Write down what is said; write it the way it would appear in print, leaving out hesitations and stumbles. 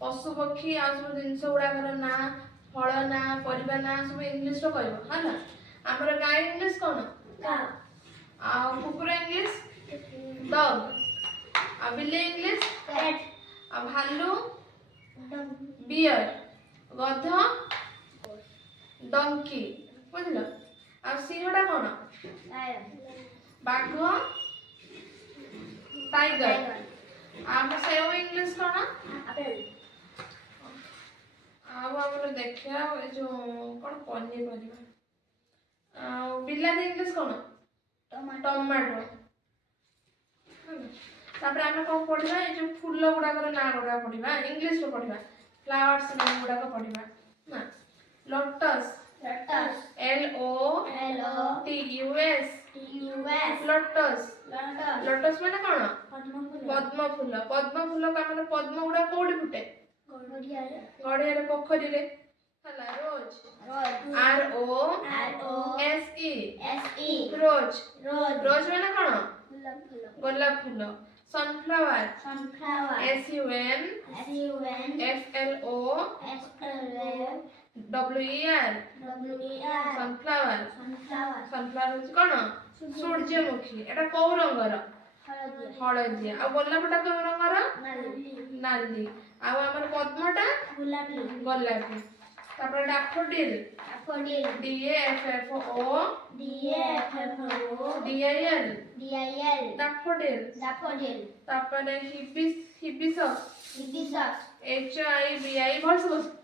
पशु पक्षी आ सब जिनस गुड़ाकर ना फल ना परिबा ना सब इंग्लिश रो कहबो हला हमर गाय इंग्लिश कोन आ कुकुर इंग्लिश डॉग आ बिल्ली इंग्लिश कैट आ भालू बियर गध डंकी बुझलो आ सिंहटा कोन बाघ टाइगर आ सेव इंग्लिश कोन एप्पल आवर देखिया ए जो कोन पनी परिबा आ बिलाती इंग्लिश कोन टमाटो तापर आमे कोन पढिबा ए जो फूल गुडा कर ना गुडा पढिबा इंग्लिश रो पढिबा फ्लावर्स ना गुडा को पढिबा ना lotus L O T U S lotus lotus माने कोन पद्म फूल का माने पद्म गुडा कोडी फुटे गड़िया रे पोखरी रे हला रोज R O S E rose rose माने कोन गोलाप फूल sunflower S U N F L O W E R sunflower sunflower कोन सूर्यमुखी एटा को रंगर हळदिया आ गोलापटा को रंगर नाली आ हमर पद्मटा गोलापी तापर daffodil D A F F O D I L daffodil तापर hibiscus H I B I भल सब